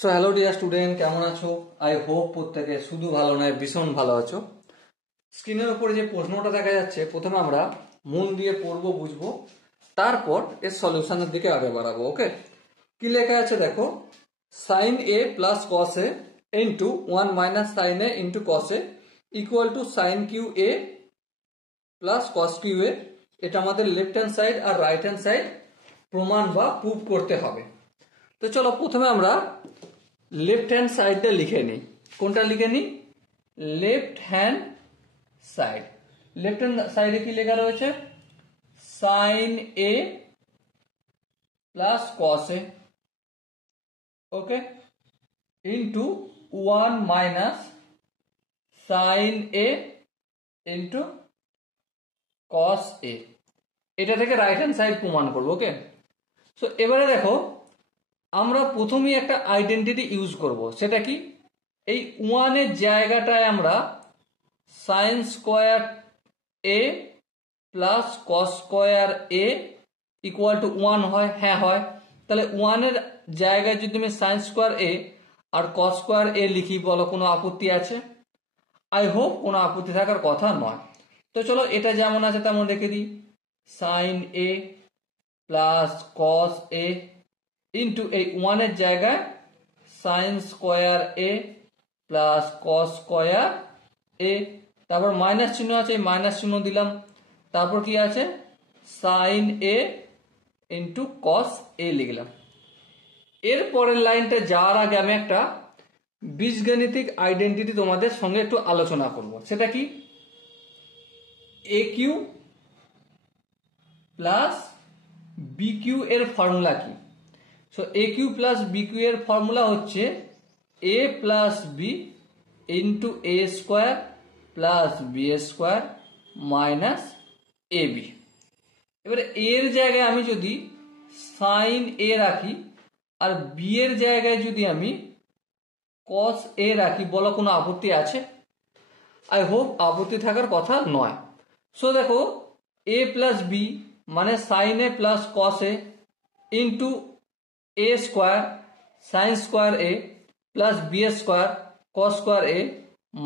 So hello dear student, কেমন আছো? I hope প্রত্যেকে শুধু ভালো নয় ভীষণ ভালো আছো। স্ক্রিনের উপরে যে প্রশ্নটা দেখা যাচ্ছে, প্রথমে আমরা মন দিয়ে পড়বো, বুঝবো, তারপর এর সলিউশনের দিকে আগে বাড়াবো। ওকে, কি লেখা আছে দেখো, sine A plus cos A into 1 minus sine A into cos A equal to sine cube A plus cos cube A. এটা আমাদের লেফট হ্যান্ড সাইড আর রাইট হ্যান্ড সাইড প্রমাণ বা প্রুভ করতে হবে। তো চলো প্রথমে আমরা লেফট হ্যান্ড সাইডটা লিখে নিই। কোনটা লিখে নিই? Left hand side. Left hand সাইডে কি লেখা রয়েছে? Sign A plus cos A, okay, into 1 minus sine A into cos এ। এটা থেকে রাইট হ্যান্ড সাইড প্রমাণ করবো। ওকে, সো এবারে দেখো, আমরা প্রথমেই একটা আইডেন্টিটি ইউজ করব। সেটা কি? এই 1 এর জায়গাটায় আমরা sign square A plus cos square A equal two 1 হয়। হ্যাঁ হয়। তাহলে 1 এর জায়গায় যদি আমি সাইন স্কোয়ার এ আর কস স্কোয়ার এ লিখি, বলো কোনো আপত্তি আছে? আই হোপ কোনো আপত্তি থাকার কথা নয়। তো চলো এটা যেমন আছে তেমন রেখে দিই। Sign A plus cos A into এই 1 এর জায়গায় sign square A plus cos square এ, তারপর মাইনাস চিহ্ন আছে, এই মাইনাস চিহ্ন দিলাম, তারপর কি আছে? সাইন এ ইন্টু কস এ লিখলাম। এর পরের লাইনটা যাওয়ার আগে আমি একটা বীজগণিতিক আইডেন্টিটি তোমাদের সঙ্গে একটু আলোচনা করব। সেটা কি? A cube plus B cube এর ফর্মুলা কি? So A cube plus B cube এর ফর্মুলা হচ্ছে A plus B into A square plus B square minus A B. এবারে এর জায়গায় আমি যদি সাইন এ রাখি আর বি এর জায়গায় যদি আমি কস এ রাখি, বলো কোনো আপত্তি আছে? আই হোপ আপত্তি থাকার কথা নয়। সো দেখো, এ প্লাস বি মানে sine A plus cos A into A square sine square A plus B square cos square A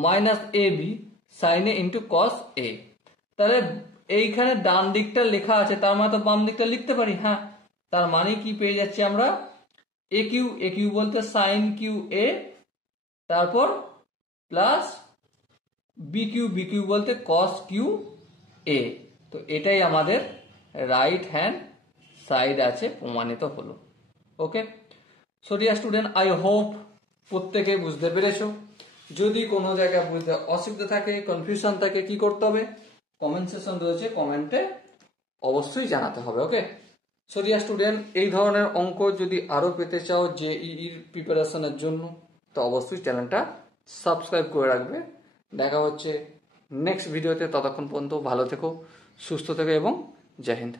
minus A B sine A into cos A. তাহলে এইখানে ডান দিকটা লেখা আছে, তার মানে তো বাম দিকটা লিখতে পারি। হ্যাঁ, তার মানে কি পেয়ে যাচ্ছি আমরা? এ কিউ বলতে সাইন কিউ এ, তারপর প্লাস বি কিউ বলতে কস কিউ এ। তো এটাই আমাদের রাইট হ্যান্ড সাইড আছে, প্রমাণিত হলো। Okay, so dear student, I hope প্রত্যেকে বুঝতে পেরেছো। যদি কোনো জায়গায় বুঝতে অসুবিধা থাকে, কনফিউশন থাকে, কি করতে হবে? কমেন্ট সেকশন রয়েছে, কমেন্টে অবশ্যই জানাতে হবে। ওকে, সো ডিয়ার স্টুডেন্ট, এই ধরনের অঙ্ক যদি আরো পেতে চাও জেইইর প্রিপারেশনের জন্য, তো অবশ্যই চ্যানেলটা সাবস্ক্রাইব করে রাখবে। দেখা হচ্ছে নেক্সট ভিডিওতে। ততক্ষণ পর্যন্ত ভালো থেকো, সুস্থ থেকো এবং জয় হিন্দ।